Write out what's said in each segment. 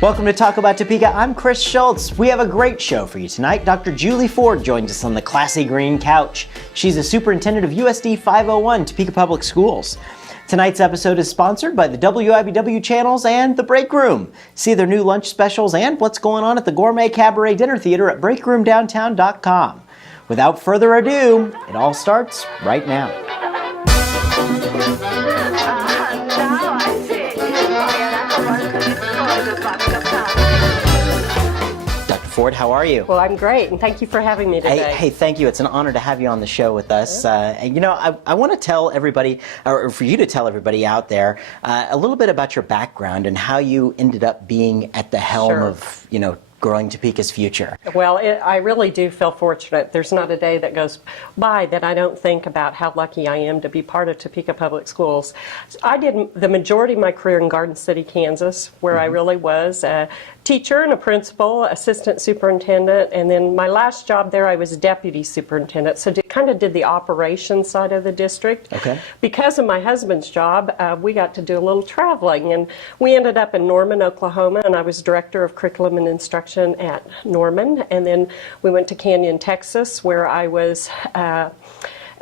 Welcome to Talk About Topeka. I'm Chris Schultz. We have a great show for you tonight. Dr. Julie Ford joins us on the classy green couch. She's the superintendent of USD 501, Topeka Public Schools. Tonight's episode is sponsored by the WIBW channels and The Break Room. See their new lunch specials and what's going on at the Gourmet Cabaret Dinner Theater at breakroomdowntown.com. Without further ado, it all starts right now. Ford, how are you? Well, I'm great, and thank you for having me today. Hey, thank you. It's an honor to have you on the show with us. And you know, I want to tell everybody, or for you to tell everybody out there, a little bit about your background and how you ended up being at the helm of, you know, growing Topeka's future. Well, I really do feel fortunate. There's not a day that goes by that I don't think about how lucky I am to be part of Topeka Public Schools. I did the majority of my career in Garden City, Kansas, where I really was a teacher and a principal, assistant superintendent, and then my last job there I was deputy superintendent, so kind of did the operations side of the district. Okay. Because of my husband's job, we got to do a little traveling, and we ended up in Norman, Oklahoma, and I was director of curriculum and instruction at Norman, and then we went to Canyon, Texas, where I was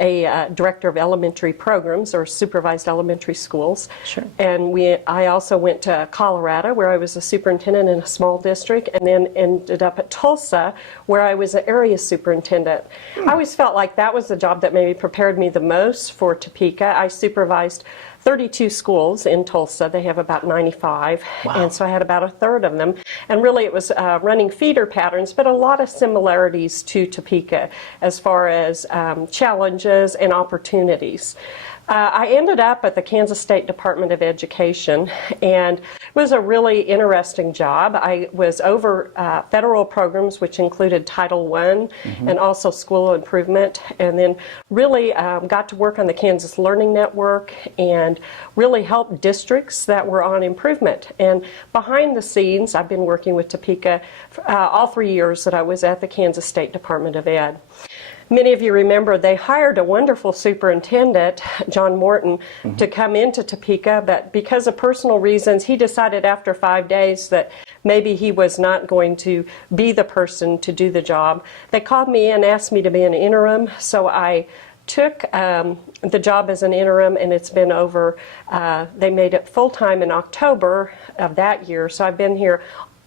a director of elementary programs or supervised elementary schools. Sure. And I also went to Colorado, where I was a superintendent in a small district, and then ended up at Tulsa, where I was an area superintendent. I always felt like that was the job that maybe prepared me the most for Topeka. I supervised 32 schools in Tulsa. They have about 95, and so I had about a third of them. And really it was running feeder patterns, but a lot of similarities to Topeka as far as challenges and opportunities. I ended up at the Kansas State Department of Education, and it was a really interesting job. I was over federal programs, which included Title I and also school improvement, and then really got to work on the Kansas Learning Network and really help districts that were on improvement. And behind the scenes, I've been working with Topeka all 3 years that I was at the Kansas State Department of Ed. Many of you remember they hired a wonderful superintendent, John Morton, to come into Topeka, but because of personal reasons, he decided after 5 days that maybe he was not going to be the person to do the job. They called me and asked me to be an interim, so I took the job as an interim, and it's been over, they made it full-time in October of that year, so I've been here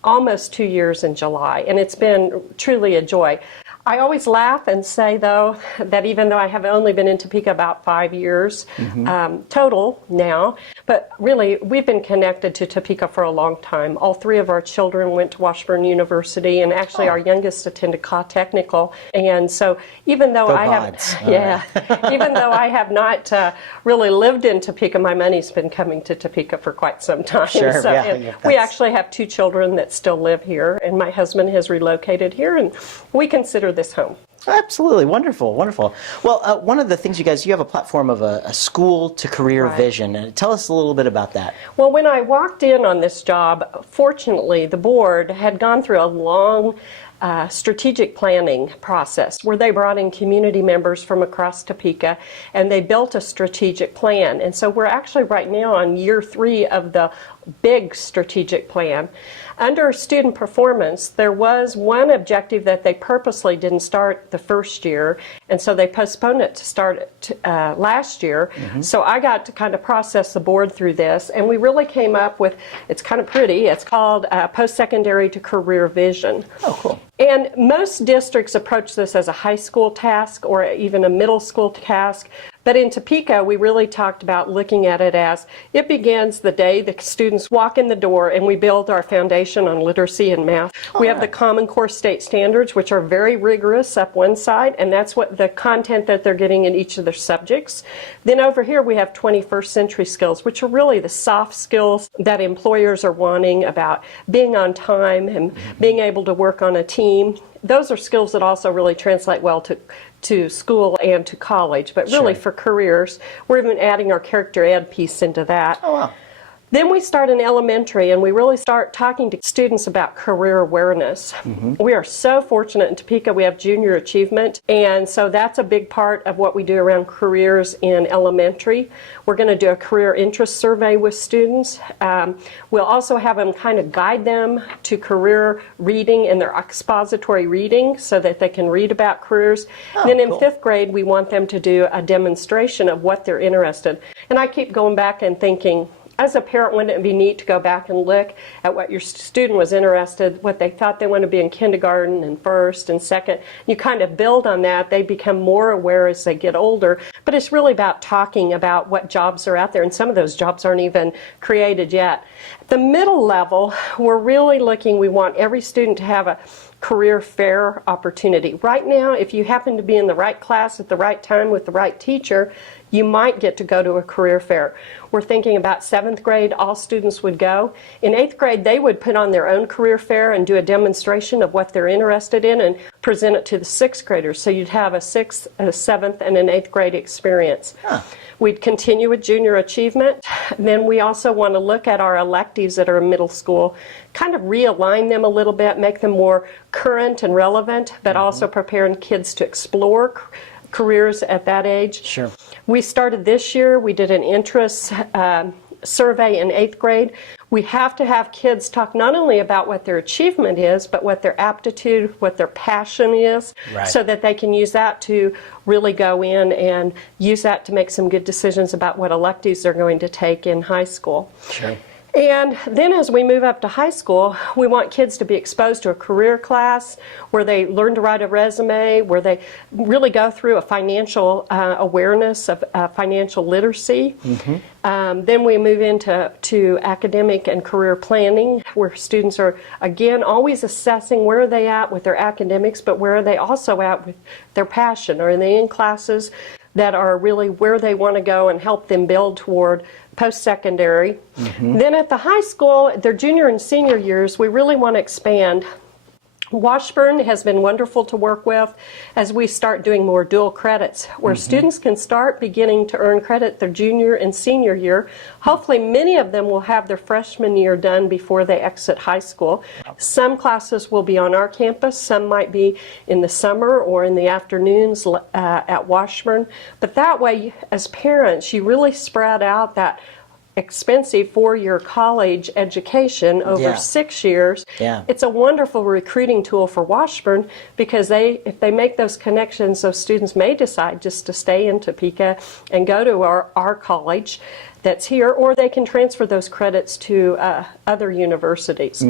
almost 2 years in July, and it's been truly a joy. I always laugh and say, though, that even though I have only been in Topeka about 5 years total now, but really we've been connected to Topeka for a long time. All three of our children went to Washburn University, and actually our youngest attended Caw Technical. And so even though even though I have not really lived in Topeka, my money's been coming to Topeka for quite some time. Sure, So, we actually have 2 children that still live here, and my husband has relocated here, and we consider this home. Absolutely. Wonderful. Wonderful. Well, one of the things you have a platform of a school to career vision. And tell us a little bit about that. Well, when I walked in on this job, fortunately, the board had gone through a long strategic planning process where they brought in community members from across Topeka, and they built a strategic plan. And so we're actually right now on year 3 of the big strategic plan. Under student performance, there was one objective that they purposely didn't start the first year, and so they postponed it to start last year. So I got to kind of process the board through this, and we really came up with, it's kind of pretty, it's called Post-Secondary to Career Vision. Oh, cool. And most districts approach this as a high school task or even a middle school task. But in Topeka, we really talked about looking at it as it begins the day the students walk in the door, and we build our foundation on literacy and math. We have the Common Core state standards, which are very rigorous up one side, and that's what the content that they're getting in each of their subjects. Then over here we have 21st century skills, which are really the soft skills that employers are wanting about being on time and being able to work on a team. Those are skills that also really translate well to school and to college, but really for careers. We're even adding our character ed piece into that. Oh, wow. Then we start in elementary and we really start talking to students about career awareness. We are so fortunate in Topeka, we have junior achievement, and so that's a big part of what we do around careers in elementary. We're going to do a career interest survey with students. We'll also have them kind of guide them to career reading in their expository reading so that they can read about careers. Then in cool. 5th grade, we want them to do a demonstration of what they're interested in. And I keep going back and thinking, as a parent, wouldn't it be neat to go back and look at what your student was interested, what they thought they wanted to be in kindergarten and first and second? You kind of build on that. They become more aware as they get older. But it's really about talking about what jobs are out there, and some of those jobs aren't even created yet. At the middle level, we're really looking, we want every student to have a career fair opportunity. Right now, if you happen to be in the right class at the right time with the right teacher, you might get to go to a career fair. We're thinking about 7th grade, all students would go. In 8th grade, they would put on their own career fair and do a demonstration of what they're interested in and present it to the 6th graders. So you'd have a 6th, a 7th, and an 8th grade experience. We'd continue with junior achievement. Then we also want to look at our electives that are in middle school, kind of realign them a little bit, make them more current and relevant, but also preparing kids to explore careers at that age. Sure. We started this year, we did an interest survey in 8th grade. We have to have kids talk not only about what their achievement is, but what their aptitude, what their passion is, so that they can use that to really go in and use that to make some good decisions about what electives they're going to take in high school. Sure. And then as we move up to high school, we want kids to be exposed to a career class where they learn to write a resume, where they really go through a financial awareness of financial literacy. Then we move into academic and career planning, where students are, again, always assessing where are they at with their academics, but where are they also at with their passion? Are they in classes that are really where they want to go and help them build toward post-secondary? Then at the high school, their junior and senior years, we really want to expand. Washburn has been wonderful to work with as we start doing more dual credits, where students can start beginning to earn credit their junior and senior year. Hopefully many of them will have their freshman year done before they exit high school. Some classes will be on our campus, some might be in the summer or in the afternoons at Washburn. But that way, as parents, you really spread out that expensive 4-year college education over 6 years. It's a wonderful recruiting tool for Washburn, because if they make those connections, those students may decide just to stay in Topeka and go to our college that's here, or they can transfer those credits to other universities.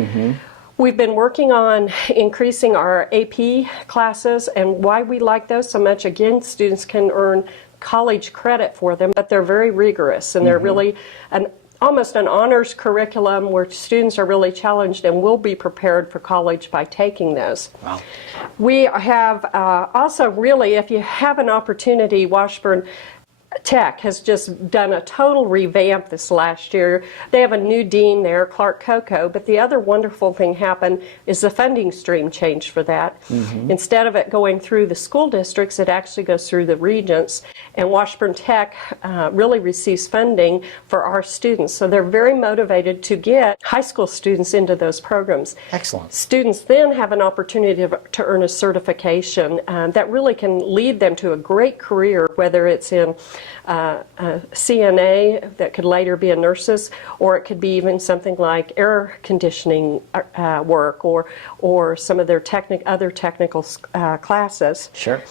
We've been working on increasing our AP classes, and why we like those so much, again, students can earn college credit for them, but they're very rigorous, and they're really almost an honors curriculum where students are really challenged and will be prepared for college by taking those. We have also really, if you have an opportunity, Washburn Tech has just done a total revamp this last year. They have a new dean there, Clark Coco, but the other wonderful thing happened is the funding stream changed for that. Instead of it going through the school districts, it actually goes through the regents, and Washburn Tech really receives funding for our students. So they're very motivated to get high school students into those programs. Excellent. Students then have an opportunity to earn a certification that really can lead them to a great career, whether it's in CNA that could later be a nurses, or it could be even something like air conditioning work, or some of their other technical classes. Sure.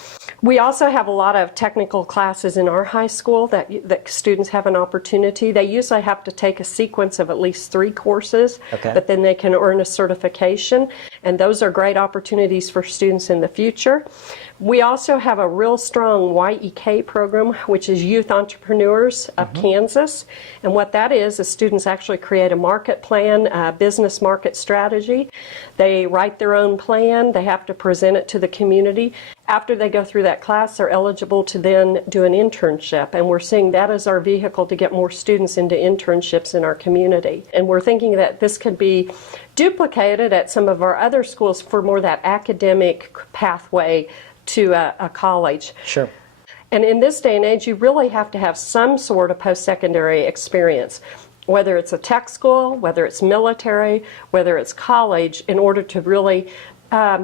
We also have a lot of technical classes in our high school that students have an opportunity. They usually have to take a sequence of at least 3 courses, but then they can earn a certification, and those are great opportunities for students in the future. We also have a real strong YEK program, which is Youth Entrepreneurs of Kansas. And what that is students actually create a market plan, a business market strategy. They write their own plan. They have to present it to the community. After they go through that class, they're eligible to then do an internship. And we're seeing that as our vehicle to get more students into internships in our community. And we're thinking that this could be duplicated at some of our other schools for more that academic pathway to a college. Sure. And in this day and age, you really have to have some sort of post-secondary experience. whether it's a tech school, whether it's military, whether it's college, in order to really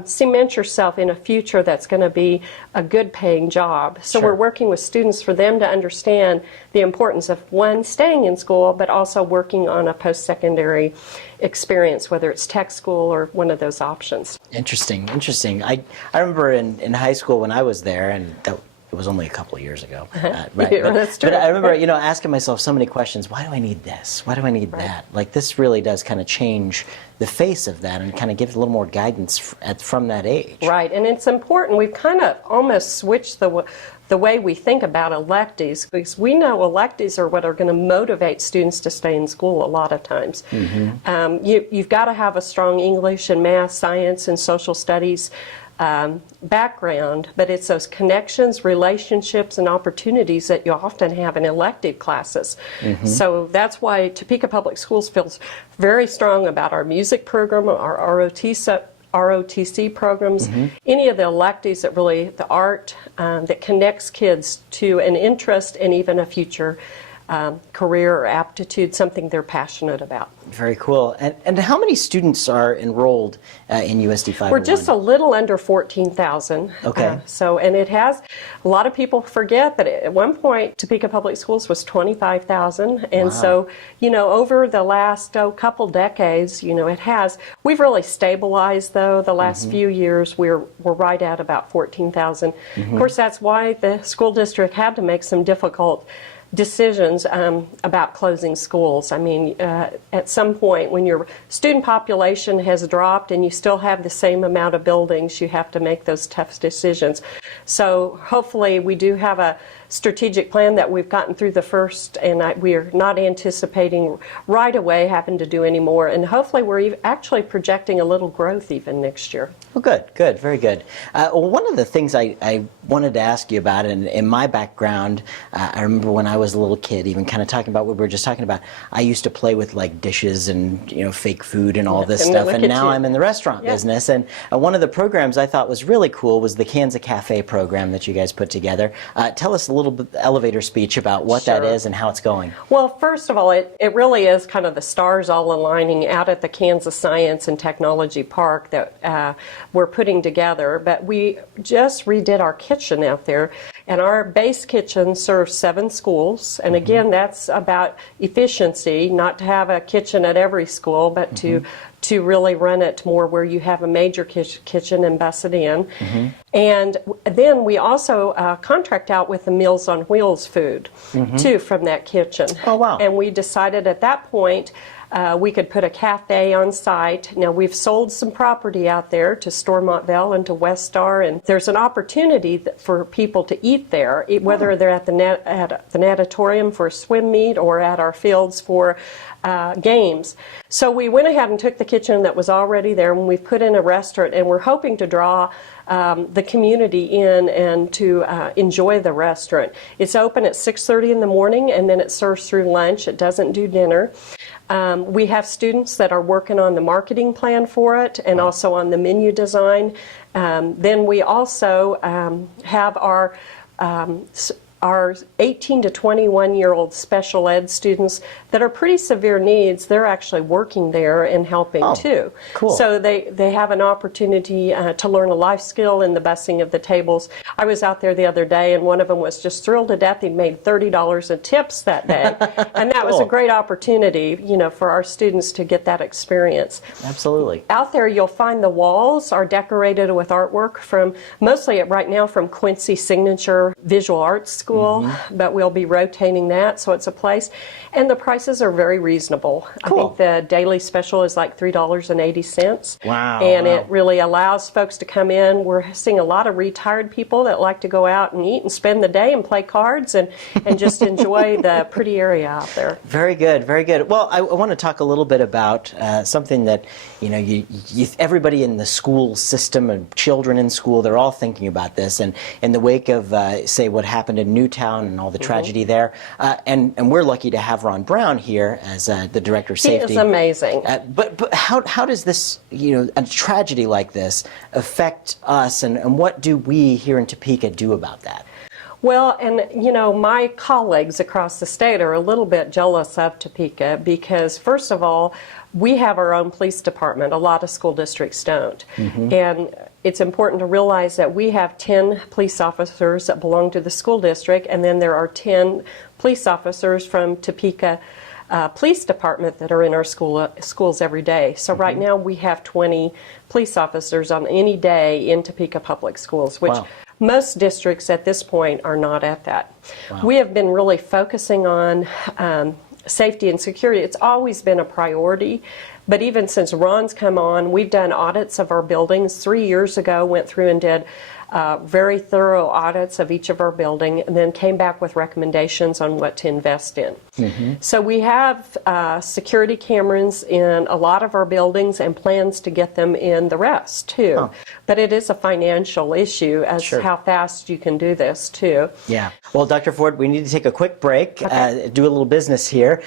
cement yourself in a future that's going to be a good paying job. So Sure. we're working with students for them to understand the importance of, one, staying in school, but also working on a post-secondary experience, whether it's tech school or one of those options. Interesting, interesting. I remember in high school when I was there, and it was only a couple of years ago. Right. Yeah, that's true. But I remember, asking myself so many questions. Why do I need this? Why do I need that? Like, this really does kind of change the face of that and kind of gives a little more guidance from that age. Right, and it's important. We've kind of almost switched the way we think about electives, because we know electives are what are going to motivate students to stay in school a lot of times. You've got to have a strong English and math, science, and social studies background, but it's those connections, relationships, and opportunities that you often have in elective classes. So that's why Topeka Public Schools feels very strong about our music program, our ROTC programs, any of the electives that really, the art that connects kids to an interest and even a future career or aptitude, something they're passionate about. Very cool. And how many students are enrolled in USD 501? We're just a little under 14,000. Okay. And it has, a lot of people forget that at one point Topeka Public Schools was 25,000. And so, over the last couple decades, it has. We've really stabilized, though, the last few years. We're right at about 14,000. Of course, that's why the school district had to make some difficult decisions about closing schools. I mean, at some point when your student population has dropped and you still have the same amount of buildings, you have to make those tough decisions. So hopefully we do have a strategic plan that we've gotten through the first, and we are not anticipating right away having to do any more. And hopefully we're actually projecting a little growth even next year. Well, good, very good. One of the things I wanted to ask you about, and in my background, I remember when I was a little kid, even kind of talking about what we were just talking about, I used to play with like dishes and fake food and all this stuff, and now I'm in the restaurant business. And one of the programs I thought was really cool was the Kansas Cafe program that you guys put together. Tell us a little bit elevator speech about what that is and how it's going. Well, first of all, it really is kind of the stars all aligning out at the Kansas Science and Technology Park that we're putting together. But we just redid our kitchen out there, and our base kitchen serves 7 schools. And again, that's about efficiency, not to have a kitchen at every school, but to really run it more where you have a major kitchen and bus it in. And then we also contract out with the Meals on Wheels food, too, from that kitchen. Oh, wow. And we decided at that point we could put a cafe on site. Now, we've sold some property out there to Stormontville and to West Star, and there's an opportunity for people to eat there, whether they're at the natatorium for a swim meet or at our fields for games. So we went ahead and took the kitchen that was already there, and we've put in a restaurant, and we're hoping to draw the community in and to enjoy the restaurant. It's open at 6:30 in the morning, and then it serves through lunch. It doesn't do dinner. We have students that are working on the marketing plan for it and also on the menu design. Then we also have our 18 to 21-year-old special ed students that are pretty severe needs. They're actually working there and helping too. Cool. So they have an opportunity to learn a life skill in the bussing of the tables. I was out there the other day, and one of them was just thrilled to death. He made $30 in tips that day. And that was a great opportunity, for our students to get that experience. Absolutely. Out there, you'll find the walls are decorated with artwork from, mostly right now, from Quincy Signature Visual Arts School, but we'll be rotating that, so it's a place. And the prices are very reasonable. Cool. I think the daily special is like $3.80. Wow. And it really allows folks to come in. We're seeing a lot of retired people that like to go out and eat and spend the day and play cards and just enjoy the pretty area out there. Very good, very good. Well, I want to talk a little bit about something that, everybody in the school system and children in school, they're all thinking about this. And in the wake of, say, what happened in Newtown and all the tragedy there, and we're lucky to have Ron Brown here as the Director of Safety. He is amazing. But how does this, a tragedy like this affect us, and what do we here in Topeka do about that? Well, and you know, my colleagues across the state are a little bit jealous of Topeka because, first of all, we have our own police department. A lot of school districts don't. And it's important to realize that we have 10 police officers that belong to the school district, and then there are 10 police officers from Topeka Police Department that are in our schools every day. So right now we have 20 police officers on any day in Topeka Public Schools, which most districts at this point are not at that. We have been really focusing on safety and security. It's always been a priority, but even since Ron's come on, we've done audits of our buildings. 3 years ago, went through and did very thorough audits of each of our buildings, and then came back with recommendations on what to invest in. So we have security cameras in a lot of our buildings and plans to get them in the rest too. But it is a financial issue as how fast you can do this too. Yeah. Well, Dr. Ford, we need to take a quick break, do a little business here.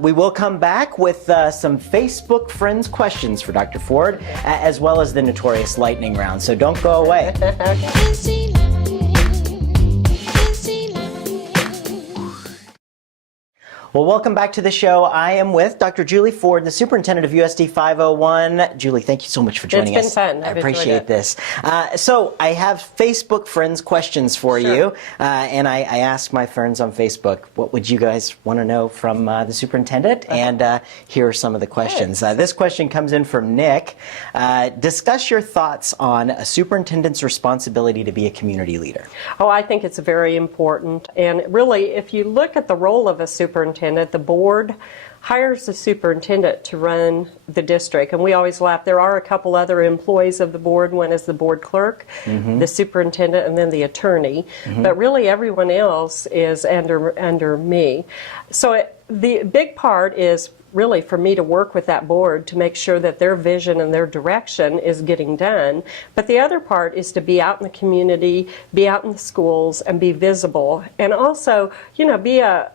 We will come back with some Facebook Friends questions for Dr. Ford, as well as the notorious lightning round. So don't go away. Well, welcome back to the show. I am with Dr. Julie Ford, the superintendent of USD 501. Julie, thank you so much for joining us. It's been fun. I appreciate this. So I have Facebook Friends questions for you, and I asked my friends on Facebook, what would you guys want to know from the superintendent? And here are some of the questions. This question comes in from Nick. Discuss your thoughts on a superintendent's responsibility to be a community leader. Oh, I think it's very important. And really, if you look at the role of a superintendent, the board hires the superintendent to run the district. And we always laugh. There are a couple other employees of the board. One is the board clerk, the superintendent, and then the attorney. But really everyone else is under me. So the big part is really for me to work with that board to make sure that their vision and their direction is getting done. But the other part is to be out in the community, be out in the schools, and be visible. And also, you know, be a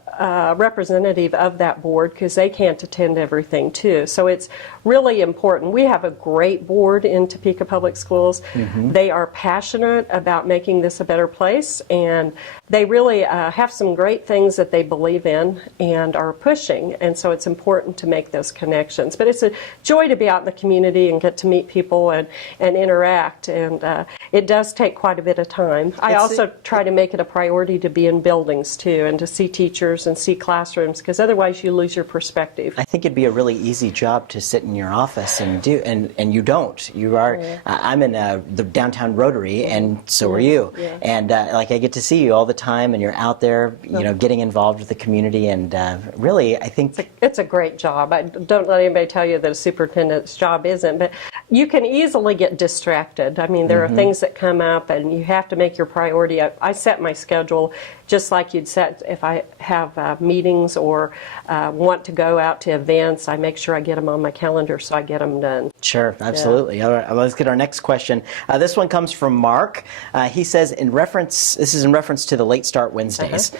representative of that board because they can't attend everything too. So it's really important. We have a great board in Topeka Public Schools. They are passionate about making this a better place, and they really have some great things that they believe in and are pushing. And so it's important to make those connections. But it's a joy to be out in the community and get to meet people and interact. And it does take quite a bit of time. I also try to make it a priority to be in buildings too and to see teachers and see classrooms, because otherwise you lose your perspective. I think it'd be a really easy job to sit in your office and do, and you don't. You are. I'm in the downtown Rotary, and so are you. And like I get to see you all the time, and you're out there, you know, getting involved with the community. And really, I think it's a great job. Don't let anybody tell you that a superintendent's job isn't, but you can easily get distracted. I mean, there are things that come up, and you have to make your priority. I set my schedule just like you'd set if I have meetings or want to go out to events. I make sure I get them on my calendar so I get them done. Sure, absolutely. All right, let's get our next question. This one comes from Mark. He says, this is in reference to the Late Start Wednesdays.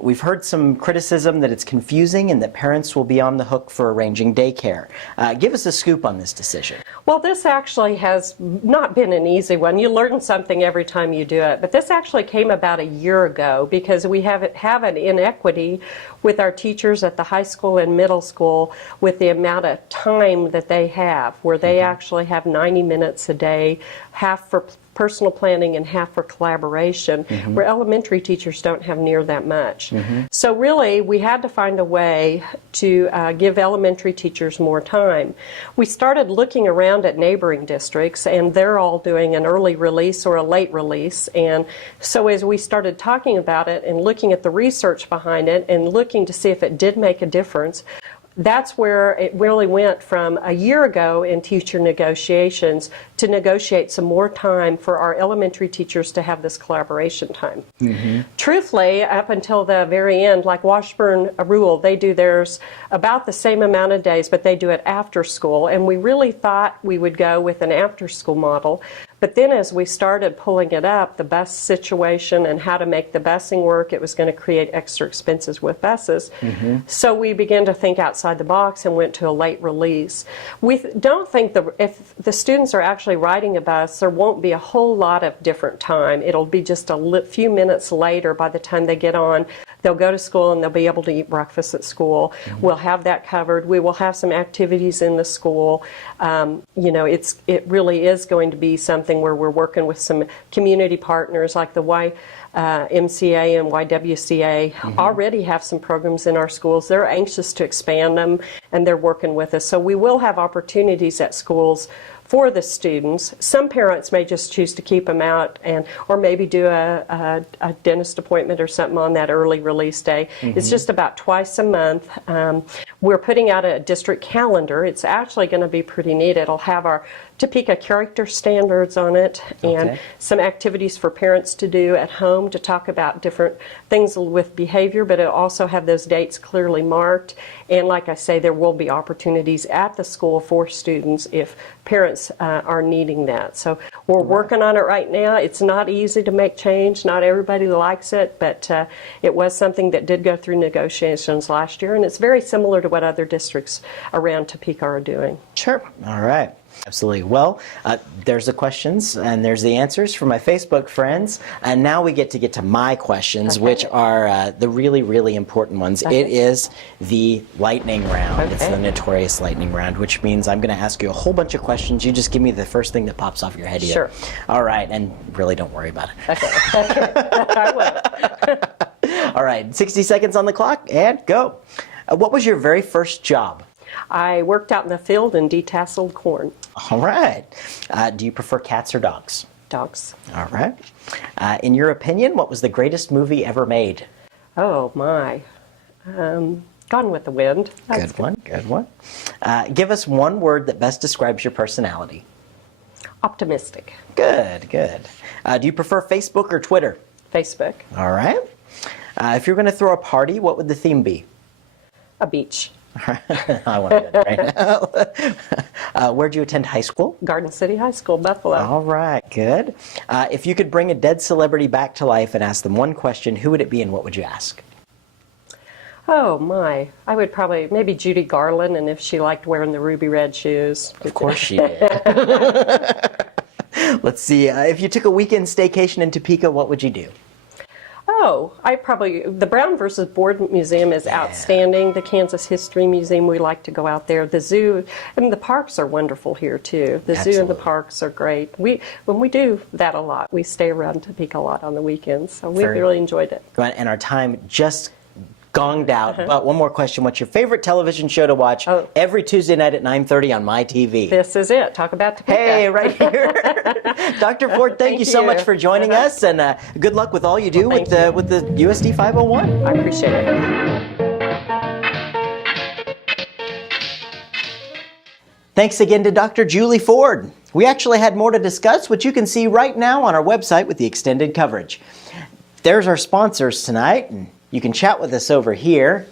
We've heard some criticism that it's confusing and that parents will be on the hook for arranging daycare. Give us a scoop on this decision. Well, this actually has not been an easy one. You learn something every time you do it. But this actually came about a year ago because we have an inequity with our teachers at the high school and middle school with the amount of time that they have, where they actually have 90 minutes a day, half for personal planning and half for collaboration, where elementary teachers don't have near that much. So really, we had to find a way to give elementary teachers more time. We started looking around at neighboring districts, and they're all doing an early release or a late release. And so as we started talking about it and looking at the research behind it and looking to see if it did make a difference, that's where it really went from a year ago in teacher negotiations to negotiate some more time for our elementary teachers to have this collaboration time. Truthfully, up until the very end, like Washburn Rural, they do theirs about the same amount of days, but they do it after school. And we really thought we would go with an after school model. But then as we started pulling it up, the bus situation and how to make the busing work, it was going to create extra expenses with buses. So we began to think outside the box and went to a late release. We don't think if the students are actually riding a bus, there won't be a whole lot of different time. It'll be just a few minutes later by the time they get on. They'll go to school and they'll be able to eat breakfast at school. We'll have that covered. We will have some activities in the school. You know, it really is going to be something where we're working with some community partners like the YMCA and YWCA already have some programs in our schools. They're anxious to expand them, and they're working with us. So we will have opportunities at schools for the students. Some parents may just choose to keep them out, or maybe do a dentist appointment or something on that early release day. It's just about twice a month. We're putting out a district calendar. It's actually going to be pretty neat. It'll have our Topeka character standards on it and some activities for parents to do at home to talk about different things with behavior, but it'll also have those dates clearly marked. And like I say, there will be opportunities at the school for students if parents are needing that. So we're working on it right now. It's not easy to make change. Not everybody likes it, but it was something that did go through negotiations last year, and it's very similar to what other districts around Topeka are doing. Sure. All right. Absolutely. Well, there's the questions and there's the answers from my Facebook friends. And now we get to my questions, which are the really, really important ones. It is the lightning round. It's the notorious lightning round, which means I'm going to ask you a whole bunch of questions. You just give me the first thing that pops off your head here. Sure. All right. And really don't worry about it. Okay. I will. All right. 60 seconds on the clock and go. What was your very first job? I worked out in the field and detasseled corn. All right. Do you prefer cats or dogs? Dogs. All right. In your opinion, what was the greatest movie ever made? Oh, my. Gone with the Wind. Good one. Good one. Give us one word that best describes your personality. Optimistic. Good, good. Do you prefer Facebook or Twitter? Facebook. All right. If you're going to throw a party, what would the theme be? A beach. I want to do that right now. Where'd you attend high school? Garden City High School, Buffalo. All right, good. If you could bring a dead celebrity back to life and ask them one question, who would it be and what would you ask? Oh, my. I would probably, maybe Judy Garland, and if she liked wearing the ruby red shoes. Of course she did. Let's see. If you took a weekend staycation in Topeka, what would you do? Oh, the Brown versus Board Museum is outstanding. The Kansas History Museum, we like to go out there. The zoo, and the parks are wonderful here too. The zoo and the parks are great. When we do that a lot, we stay around Topeka a lot on the weekends, so we really enjoyed it. And our time just gonged out. But one more question. What's your favorite television show to watch every Tuesday night at 9:30 on my TV? This is it. Talk about Topeka. Hey, right here. Dr. Ford, thank you so much for joining us, and good luck with all you do with the USD 501. I appreciate it. Thanks again to Dr. Julie Ford. We actually had more to discuss, which you can see right now on our website with the extended coverage. There's our sponsors tonight, and you can chat with us over here,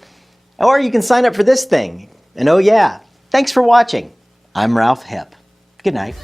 or you can sign up for this thing. And oh yeah, thanks for watching. I'm Ralph Hipp. Good night.